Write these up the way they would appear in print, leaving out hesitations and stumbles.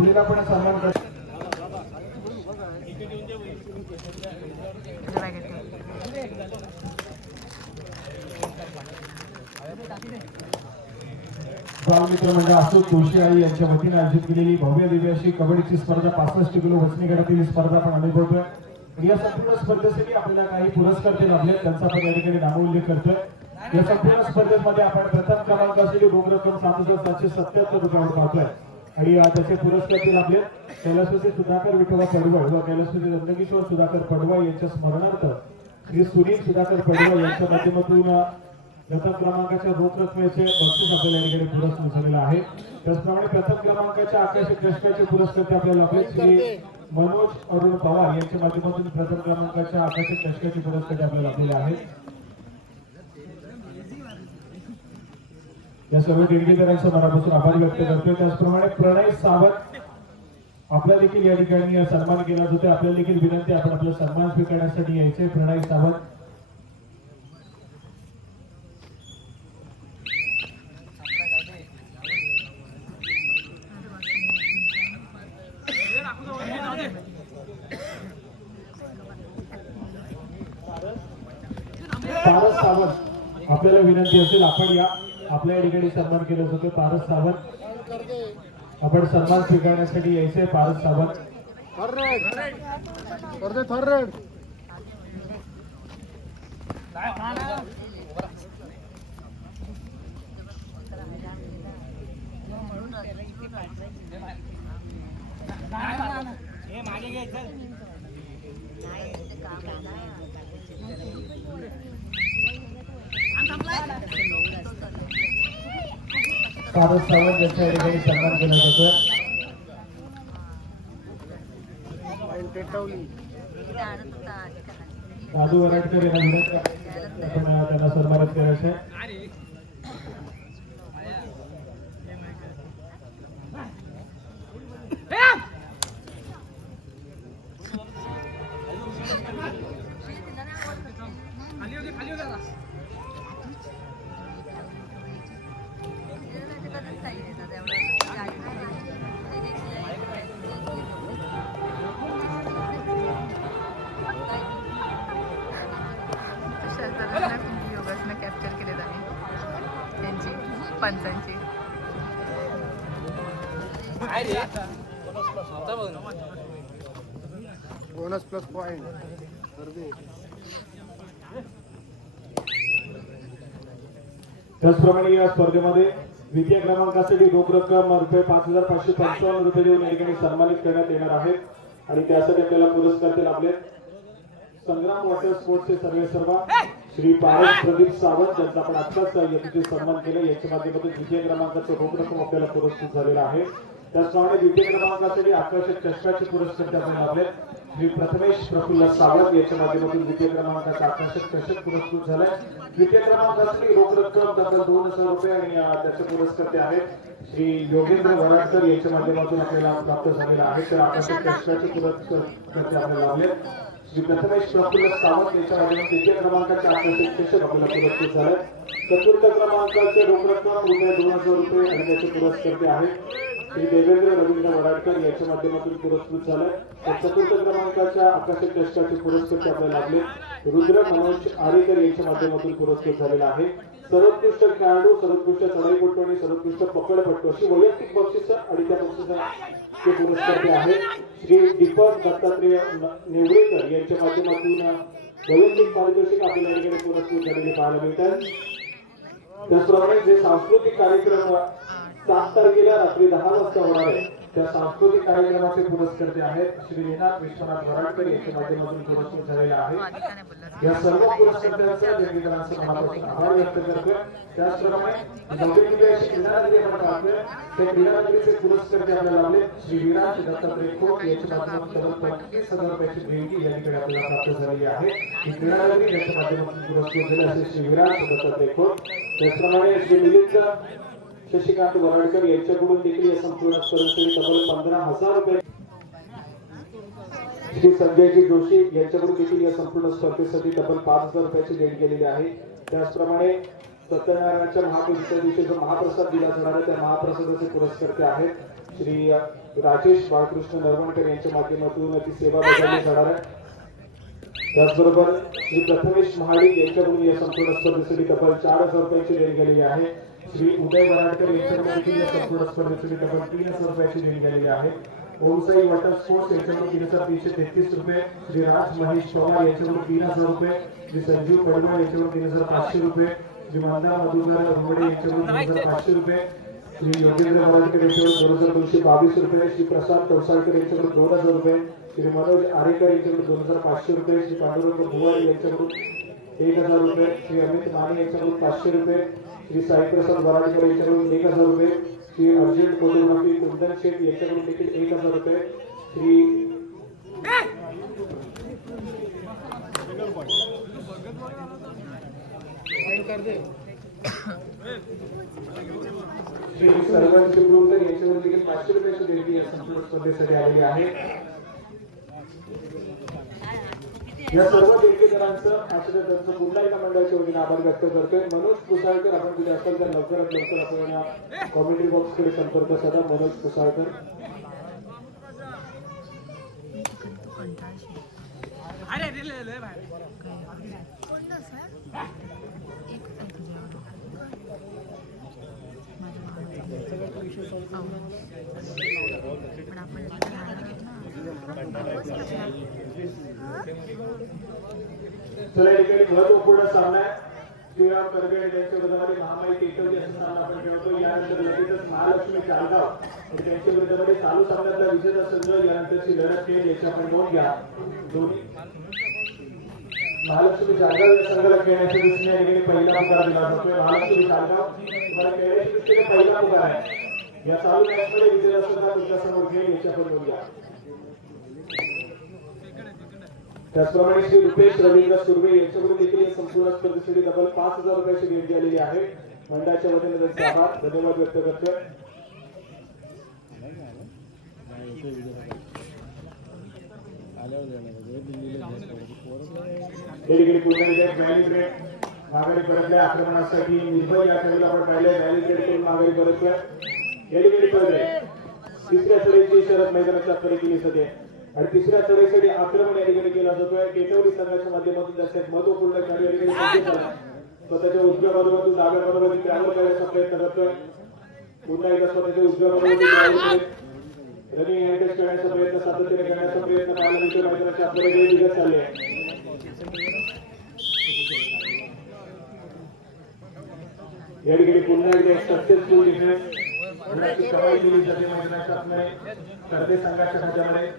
पुढील आपण सन्मान करतो. बालमित्र मंडळ अशोक जोशी आई यांच्या वतीने आयोजित केलेली भव्य दिव्य अशी कबड्डीची स्पर्धा 65 किलो वजनी गटातील स्पर्धा आपण अनुभवतोय. या संपूर्ण स्पर्धेसाठी आपल्याला काही पुरस्कार ते लाभले त्यांचा आपण या ठिकाणी नामोल्लेख करतोय. या संपूर्ण स्पर्धेमध्ये आपण प्रथम क्रमांकासाठी रोख रक्कम 7,777 रुपयावर पाहतोय आणि त्याचे पुरस्कार ते लाभले कैलासवासी सुधाकर विठोबा पडवळ व कैलासवासी नंदकिशोर सुधाकर पडवळ यांच्या स्मरणार्थ श्री सुनील सुधाकर पडवळ यांच्या माध्यमातून प्रथम क्रमांकाच्या रोख रकमेचे बक्षीस आपल्याला या ठिकाणी पुरस्कृत झालेला आहे. त्याचप्रमाणे प्रथम क्रमांकाच्या आकाशी चषकाचे पुरस्कार ते आपल्याला लाभले श्री मनोज अरुण पवार यांच्या माध्यमातून प्रथम क्रमांकाच्या आकाशी चषकाचे पुरस्कार आपल्याला लाभलेले आहेत. या सर्व देणगीदारांचा मनापासून आभार व्यक्त करतोय. त्याचप्रमाणे प्रणय सावंत आपल्या देखील या ठिकाणी सन्मान केला जातो. आपल्याला देखील विनंती आपण आपला सन्मान स्वीकारण्यासाठी यायचे. प्रणय सावंत पारस सावंत आपल्याला विनंती असेल आपण या आपल्या या ठिकाणी सन्मान केला जातो. पारस सावंत आपण सन्मान स्वीकारण्यासाठी यायचे. पारस सावंत पारस सावंत यांच्या या ठिकाणी सन्मान केला जातोय. दादू वराडकर यांना विनंती आपण त्यांना सन्मानित करायचे. कॅप्चर केले त्यांची पंचांची बोनस प्लस पॉइंट. त्याचप्रमाणे या स्पर्धेमध्ये द्वितीय क्रमांकासाठी रोख रक्कम रुपये 5,555 रुपये देऊन या ठिकाणी सन्मानित करण्यात येणार आहे आणि त्यासाठी आपल्याला पुरस्कार ते लाभले. संग्राम वॉटर स्पोर्ट्सचे सर्वेसर्वा श्री पारस प्रदीप सावंत यांचा आपण आत्ताच यशस्वी सन्मान केला. याच्या माध्यमातून द्वितीय क्रमांकाचा रोख रक्कम आपल्याला पुरस्कृत झालेला आहे. त्याचप्रमाणे द्वितीय क्रमांकासाठी आकर्षक चषकाचे पुरस्कार आपल्याला लाभले. श्री प्रथमेश प्रफुल्ल सावंत यांच्या माध्यमातून द्वितीय क्रमांकाचा आकर्षक चषक पुरस्कृत झालाय. द्वितीय क्रमांकासाठी रोख रक्कम तब्बल 2,000 रुपये आणि त्याचे पुरस्कार ते आहेत श्री योगेंद्र वराडकर यांच्या माध्यमातून आपल्याला प्राप्त झालेला आहे. तर आकर्षक चषकाचे पुरस्कार आपल्याला लाभले. श्री प्रथमेश प्रफुल्ल सावंत यांच्या माध्यमातून तृतीय क्रमांकाचे आकर्षक चषक आपल्याला पुरस्कृत झाले. चतुर्थ क्रमांकाचे रोख रक्कम रुपये 2,000 रुपये आणि त्याचे पुरस्कार ते आहेत श्री देवेंद्र रवींद्र वराडकर यांच्या माध्यमातून पुरस्कृत झाले. तर चतुर्थ क्रमांकाच्या आकर्षक चषकाचे पुरस्कार आपल्याला लाभले. रुद्र मनोज आरेकर यांच्या माध्यमातून पुरस्कृत झालेला आहे. सर्वोत्कृष्ट खेळाडू, सर्वोत्कृष्ट चढाईपटू आणि सर्वोत्कृष्ट पकडपटू अशी वैयक्तिक बक्षिस आणि त्या बक्षिसाचे पुरस्कार ते आहेत श्री दीपक दत्तात्रेय नेवरेकर यांच्या माध्यमातून वैयक्तिक पारितोषिक आपल्याला या ठिकाणी पुरस्कृत झालेले पाहायला मिळतात. त्याचप्रमाणे जे सांस्कृतिक कार्यक्रम 7 तारखेला रात्री 10 वाजता होणार आहे त्या सांस्कृतिक कार्यक्रमाचे पुरस्कार ते आहेत श्री रीनाथ विश्वनाथ वराडकर यांच्या माध्यमातून पुरस्कृत झालेले आहेत. या सर्व पुरस्कारांचा देणगीदारांचा मनापासून आभार व्यक्त करतोय. त्याचप्रमाणे नवदिल्ली क्रीडानगरी आपण पाहतोय त्या क्रीडानगरीचे पुरस्कार ते आपल्याला लाभले. श्री विराज दत्तात्रय खोत यांच्या माध्यमातून 25,000 रुपयाची देणगी या ठिकाणी आपल्याला प्राप्त झालेली आहे. ही क्रीडानगरी यांच्या माध्यमातून पुरस्कृत झाले असे श्री विराज दत्तात्रय खोत. त्याचप्रमाणे श्री मिलिंद शशिकांत वराडकर यांच्याकडून देखील या संपूर्ण स्पर्धेसाठी तब्बल 15,000 रुपये. श्री संजयजी जोशी यांच्याकडून देखील या संपूर्ण स्पर्धेसाठी तब्बल 5,000 रुपयाची देणगी केलेली आहे. त्याचप्रमाणे सत्यनारायणाच्या महाप्रसादाच्या दिवशी जो महाप्रसाद दिला जाणार आहे त्या महाप्रसादाचे पुरस्कार ते आहेत श्री राजेश बाळकृष्ण नरवणकर यांच्या माध्यमातून ती सेवा बजावली जाणार आहे. त्याचबरोबर श्री प्रथमेश महाडिक यांच्याकडून या संपूर्ण स्पर्धेसाठी तब्बल 4,000 रुपयाची देणगी गेलेली आहे. श्री उदय वराडकर यांच्याकडून देखील या संपूर्ण स्पर्धेसाठी तब्बल 3,000 रुपयाची देणगी गेलेली आहे. ओमसाई वॉटर स्पोर्ट्स यांच्याकडून 3,333 रुपये, श्री राज महेश पवार यांच्याकडून 3,000 रुपये, श्री संजीव पडवळ यांच्याकडून 3,500 रुपये, श्री मंदा मधुकर रुमडे यांच्याकडून 3,500 रुपये, श्री योगेंद्र वराडकर यांच्याकडून 2,222 रुपये, श्री प्रसाद कौसाळकर यांच्याकडून 2,000 रुपये, श्री मनोज आरेकर यांच्याकडून 2,500 रुपये, श्री पांडुरंग भुवार यांच्याकडून 1,000 रुपये, श्री अमित माने यांच्याकडून 500 रुपये, श्री साईप्रसाद वराडकर यांच्याकडून 1,000 रुपये, श्री अर्जुन कोटेवाडी कुंदन शेठ यांच्याकडून देखील 1,000 रुपये, श्री सर्वांचे सुब्रमण्यम यांच्याकडून देखील 500 रुपयाची देणगी या संपूर्ण स्पर्धेसाठी आलेली आहे. या सर्व देणगीदारांचं आश्रय त्यांचं पुन्हा एका मंडळाच्या वतीने आभार व्यक्त करतोय. मनोज कुसाळकर, आपण कुठे असाल तर लवकरात लवकर आपण कॉमेंट्री बॉक्स कडे संपर्क साधा. मनोज कुसाळकर चला इकडे महत्वपूर्ण सामना आहे. श्रीराम करगडे यांच्या विरोधामध्ये महामाई केतवली असा सामना आपण खेळतो. यानंतर लगेचच महालक्ष्मी चाळगाव आणि त्यांच्या विरोधामध्ये चालू सामन्यातला विजेता संघ यानंतरची लढत खेळ याची आपण नोंद घ्या. दोन्ही महालक्ष्मी चाळगाव या संघाला खेळण्याच्या दृष्टीने या पहिला पुकार दिला जातोय. महालक्ष्मी चाळगाव तुम्हाला खेळण्याच्या दृष्टीने पहिला पुकार आहे. या चालू मॅचमध्ये विजेता संघ तुमच्या समोर खेळ याची आपण नोंद घ्या. त्याचप्रमाणे श्री रुपेश रवींद्र सुर्वे यांच्याकडून देखील या संपूर्ण स्पर्धेसाठी तब्बल 5,000 रुपयाची देणगी आलेली आहे. मंडळाच्या वतीने त्यांचे आभार धन्यवाद व्यक्त करतोय. माघारी परतल्या आक्रमणासाठी निर्भय या खेळाला आपण पाहिलंय. रॅलीकडे करून माघारी परतलोय. तिसऱ्या सडीची शरद मैदानाच्या आत केली जाते आणि तिसऱ्या सडीसाठी आक्रमण या ठिकाणी केला जातोय. केतवली संघाच्या माध्यमातून जास्त महत्वपूर्ण खेळाडू या ठिकाणी स्वतःच्या उजव्या बाजूवरून डाव्या बाजूवरून ट्रॅव्हल करण्याचा प्रयत्न करतोय. पुन्हा एकदा स्वतःच्या उजव्या बाजूवरून रनिंग हँडल्स करण्याचा प्रयत्न सातत्याने करण्याचा प्रयत्न पाहायला मिळतोय. मैदानाच्या आतमध्ये वेळ दिवस चालले आहे. या ठिकाणी पुन्हा एकदा सक्सेसफुल डिफेन्स कमाई केली जाते मैदानाच्या आतमध्ये. करते संघाच्या खात्यामध्ये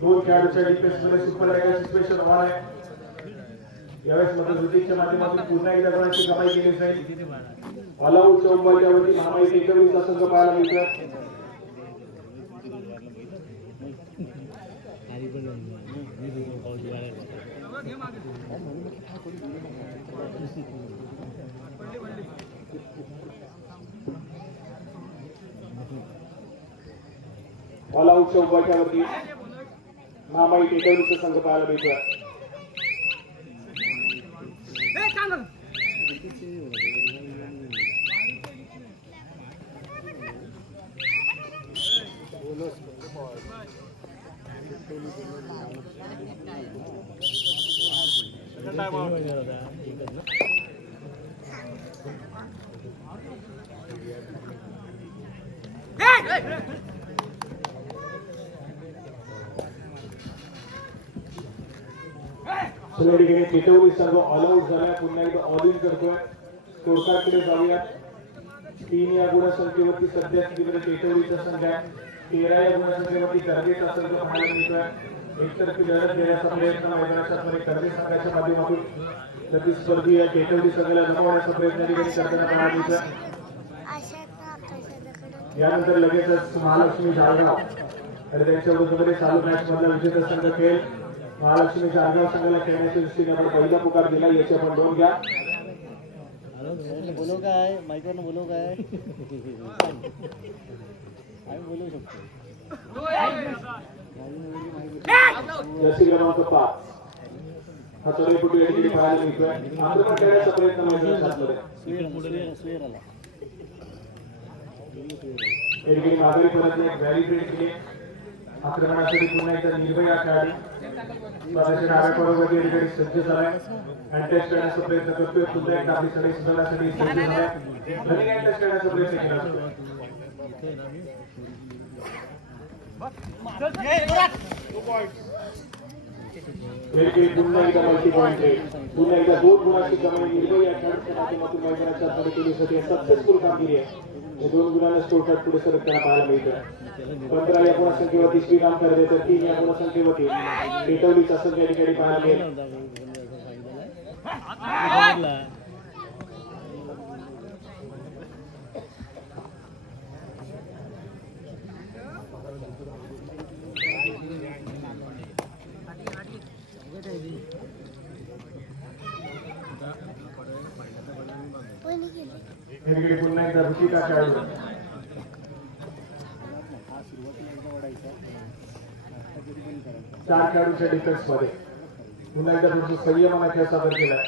2 खेळाडूच्या डिफेन्स मध्ये सुपर लाईनची स्पेशल ऑल आहे. यावेळेस मध्ये ऋतिकच्या माध्यमातून पुन्हा एकदा गुणांची कमाई केली जाईल. ऑलआउट चौंबाच्यावरती महामाई केतवलीचा संघ पाहायला मिळतोय. ऑल आउट चौकाच्यावरती महामाई केतवलीचा संघ पाहायला मिळतोय. केतवली संघ ऑल आउट झालाय. पुन्हा एकदा ऑल इन करतोय. स्कोरकार्डकडे जाऊया. 3 या गुणसंख्येवरती सध्या स्थितीमध्ये केतवलीचा संघ आहे. 13 या गुणसंख्येवरती कर्वेचा संघ पाहायला मिळतोय. एकतर्फी लढत देण्याचा प्रयत्न मैदानाच्या कर्वे संघाच्या माध्यमातून प्रतिस्पर्धी केतवली संघाला गमावण्याचा प्रयत्न करताना पाहायला मिळतोय. यानंतर लगेचच महालक्ष्मी चाळगाव आणि त्यांच्या विरोधामध्ये चालू मॅच मधला विजेता संघ खेळ. महालक्ष्मी चाळगाव संघाला खेळण्याच्या दृष्टीने आपण पहिला पुकार दिला याची आपण नोंद घ्या. बोलो काय माईकवरनं बोलो काय आम्ही बोलू शकतो. जर्सी क्रमांक 5 हा चढाईपटू या ठिकाणी पाहायला मिळतोय. आक्रमण करण्याचा प्रयत्न मैदानात सुयर आला एरगिरी माघारी परतले व्हॅलिडेट केले आक्रमणासाठी पुन्हा एकदा निर्भय खेळाडू स्वतःच्या डाव्या बरोबर एरगिरी सज्ज झालाय अटॅच करण्याचा प्रयत्न करतोय पुन्हा एकदा आपली सगळी सुधारण्यासाठी सज्ज झालाय नवीन अटॅच करण्याचा प्रयत्न केला असतो पुन्हा एकदा मल्टी पॉइंट पुन्हा एकदा 2 गुणांची कमाई निर्भय या खेळाडूच्या माध्यमातून मैदानाच्या आतमध्ये केली सक्सेसफुल कामगिरी आहे या 2 गुणांना स्कोर कार्ड पुढे सरकताना पाहायला मिळतं 15 या गुणसंख्येवरती श्रीराम करते तर 3 या गुणसंख्येवरती पेटवलीचा संघ या ठिकाणी पाहायला मिळेल एरगिरी पुन्हा एकदा ऋषिका खेळाडू 4 खेळाडूच्या डिफेन्स मध्ये पुन्हा एकदा तुमचं संयमाने खेळ सादर केलाय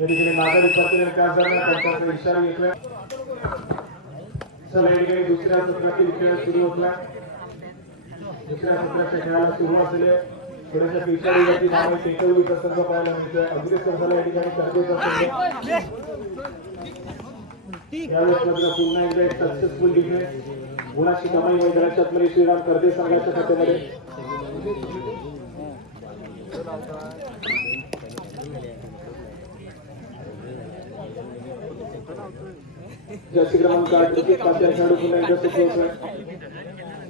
एरगिरी माघारी पत्रे काय झालं त्यांचा इशारा घेतलाय चला एरगिरी दुसऱ्या सत्रातील खेळ सुरू होतोय दुसऱ्या सत्राच्या खेळाला सुरुवात झाली थोड्याशा पिछाडीवरती नाव टेकवलीचा संघ पाहायला मिळतोय अग्रेसर झाला या ठिकाणी करदेचा संघ यावेळेस मात्र पुन्हा एकदा एक सक्सेसफुल डिफेन्स गुणाची कमाई मैदानाच्या आतमध्ये श्रीराम करदे संघाच्या खात्यामध्ये जर्सी क्रमांक 8 खेळाडू पुन्हा एकदा सुरू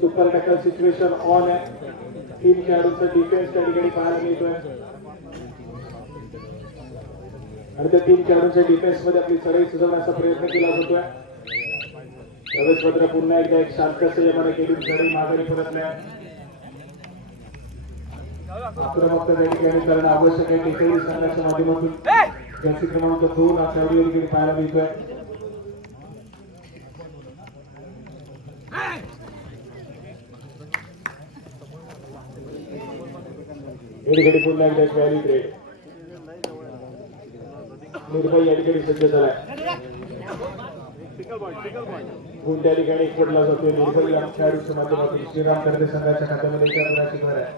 सुपर टॅकल सिच्युएशन ऑन आहे 3 खेळाडूंचा डिफेन्स त्या ठिकाणी पाहायला मिळतोय आणि त्या 3 खेळाडूंच्या डिफेन्स मध्ये आपली सराई सुधारण्याचा प्रयत्न केला जातोय त्यावेळेस मात्र पुन्हा एकदा एक शांत संयमाने केली सराई माघारी परतल्या आक्रमकता त्या ठिकाणी करणं आवश्यक आहे टेकडी संघाच्या माध्यमातून जर्सी क्रमांक 2 हा खेळाडू या ठिकाणी पाहायला मिळतोय एरगिरी पुन्हा एकदा एक व्हॅली ट्रेड निर्भय या ठिकाणी सज्ज झालाय गुण त्या ठिकाणी एक पडला जातोय निर्भय या खेळाडूच्या माध्यमातून श्रीराम करदे संघाच्या खात्यामध्ये एका गुणाची भर आहे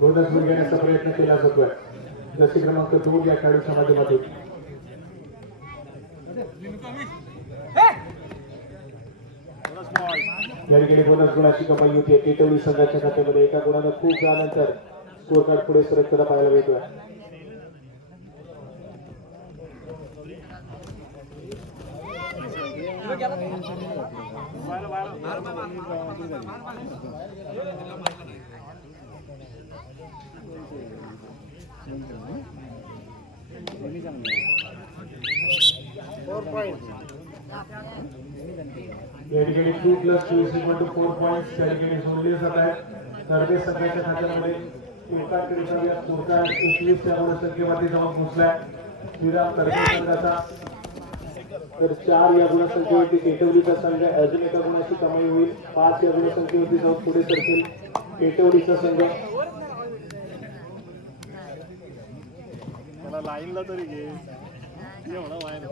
बोनस गुण घेण्याचा प्रयत्न केला जातोय जर्सी क्रमांक 2 या खेळाडूच्या माध्यमातून या ठिकाणी बोनस गुणाची कमाई होती पेटवली संघाच्या खात्यामध्ये एका गुणानं खूप वेळानंतर स्कोर कार्ड पुढे सरकताना पाहायला मिळतोय या ठिकाणी 2+2 4 पॉइंट्स त्या ठिकाणी सोडले जात आहेत करदे संघाच्या खात्यामध्ये एकाकडे स्कोर कार्ड 21 या गुणसंख्येवरती जाऊन पोहोचलाय श्रीराम करदे संघाचा तर 4 या गुणसंख्येवरती पेटवलीचा संघ अजून एका गुणाची कमाई होईल 5 या गुणसंख्येवरती जाऊन पुढे सरकेल पेटवलीचा संघ लाईनला तरी घे एवढा वायर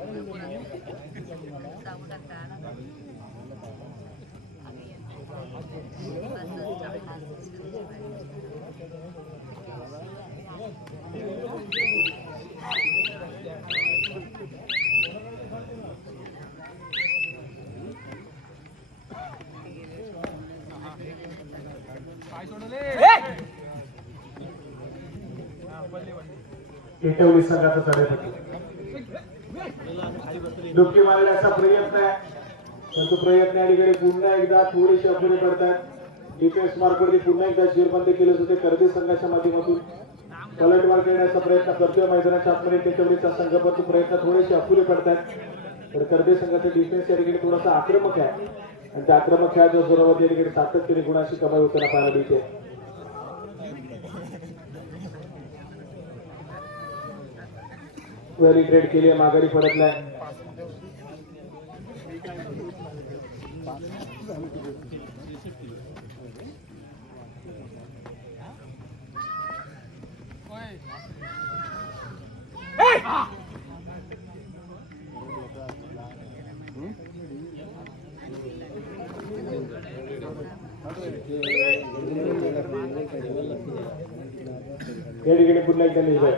पेटवली संघाचा तडेपट्टी डुबकी मारण्याचा प्रयत्न आहे परंतु प्रयत्न या ठिकाणी पुन्हा एकदा थोडेसे अपुरे पडतात डिफेन्स मार्कवरती पुन्हा एकदा जेरबंदी केली जाते करदे संघाच्या माध्यमातून पलटवार करण्याचा प्रयत्न करतोय मैदानाच्या आतमध्ये पेटवलीचा संघ परंतु प्रयत्न थोडेसे अपुरे पडतात तर करदे संघाचा डिफेन्स या ठिकाणी थोडासा आक्रमक आहे आणि त्या आक्रमक खेळाच्या जोरावर या ठिकाणी सातत्याने गुणाची कमाई होताना पाहायला मिळते व्हेरी ग्रेट केली माघारी परतलाय या ठिकाणी पुन्हा एकदा निर्भय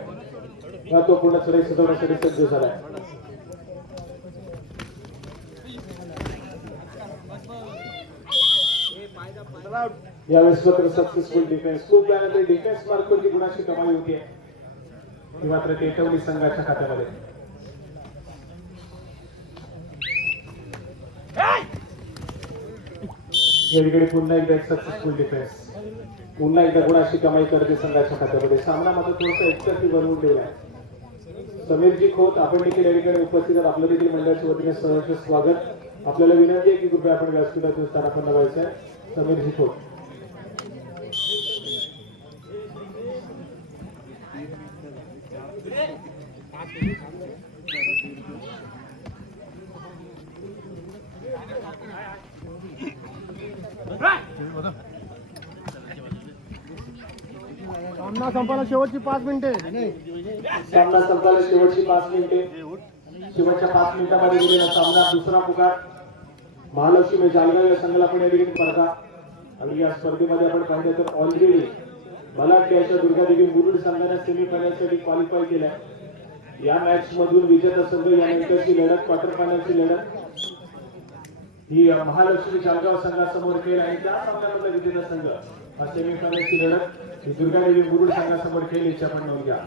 तो पूर्ण चढाई सजवण्यासाठी सज्ज झालाय. यावेळेस मात्र सक्सेसफुल डिफेन्स. खूप वेळा डिफेन्स मार्फत जी गुणाची कमाई होती ती मात्र टेटवली संघाच्या खात्यामध्ये. या ठिकाणी पुन्हा एकदा एक सक्सेसफुल डिफेन्स. पुन्हा एकदा गुणाची कमाई करते संघाच्या खात्यामध्ये. सामना मात्र थोडासा एकतर्फी बनवून ठेवला आहे. समीरजी खोत आपण देखील या ठिकाणी उपस्थित आहात. आपलं देखील मंडळाच्या वतीने सहर्ष स्वागत. आपल्याला विनंती आहे की कृपया आपण व्यासपीठाचे स्थान आपण नवायचं आहे. समीरजी खोत. सामना संपायला शेवटची 5 मिनिटे. सामना संपायला शेवटची 5 मिनिटे. शेवटच्या 5 मिनिटांमध्ये गेलेला सामना. दुसरा पुकार महालक्ष्मी जालगाव या संघाला पण या ठिकाणी स्पर्धा. आणि या स्पर्धेमध्ये आपण पाहिलं तर ऑलरेडी बलाढ्याच्या दुर्गादेवी मुरुड संघाने सेमीफायनलसाठी क्वालिफाय केलाय. या मॅच मधून विजेता संघ यानंतरची लढत क्वार्टर फायनलची लढत ही महालक्ष्मी जालगाव संघासमोर खेळ आणि त्या सामन्यामधला विजेता संघ हा सेमीफायनलची लढत ही दुर्गादेवी मुरुड संघासमोर खेळ याची आपण नोंद घ्या.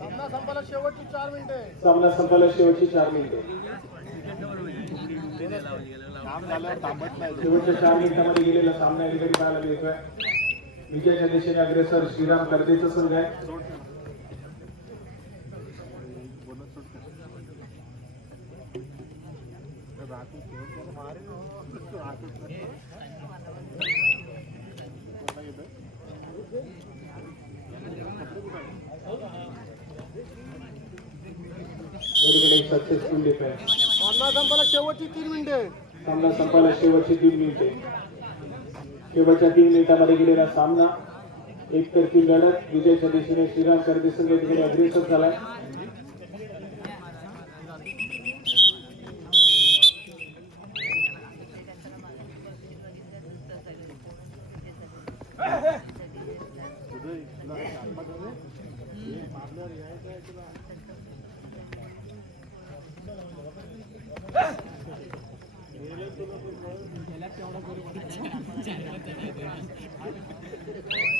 सामना संपायला शेवटची 4 मिनिटे. सामना संपायला शेवटची 4 मिनिटे. शेवटच्या 4 मिनिटांमध्ये गेलेला सामना या ठिकाणी पाहायला मिळतोय. विजयाच्या दिशेने अग्रेसर श्रीराम कर्देचा संघ आहे. Successful defence. सामना संपायला शेवटची 3 मिनिटे. सामना संपायला शेवटची 3 मिनिटे. शेवटच्या 3 मिनिटांमध्ये गेलेला सामना एकतर्फी लढत. विजयाच्या दिशेने श्रीराम कर्दे संघ या ठिकाणी अग्रेसर झालाय.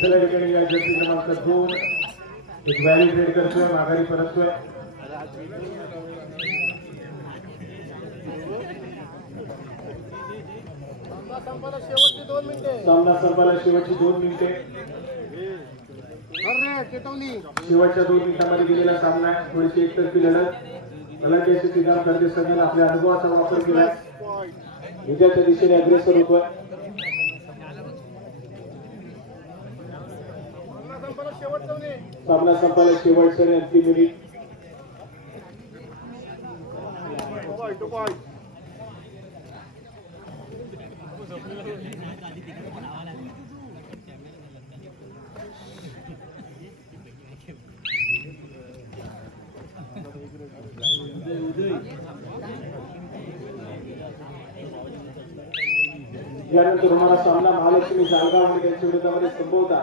चला ठिकाणी या जर्सी क्रमांक 2 एक व्हॅली ट्रेड करतोय. माघारी परततोय. सामना संपायला शेवटची 2 मिनिटे. सामना संपायला शेवटची 2 मिनिटे. अरे केटवली. शेवटच्या 2 मिनिटांमध्ये गेलेला सामना आहे. थोडीशी एकतर्फी लढत. बलाढ्याचे श्रीराम कर्दे संघाने आपल्या अनुभवाचा वापर केला. विजयाच्या दिशेने अग्रेसर होतोय. सामना संपायला शेवटचे आणि अंतिम मिनिट. यानंतर होणारा सामना महालक्ष्मी जालगाव आणि त्यांच्या विरोधामध्ये संभवता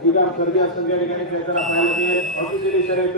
श्रीराम कर्दे संघ या ठिकाणी खेळताना पाहायला मिळेल. ऑफिशियली शर्यत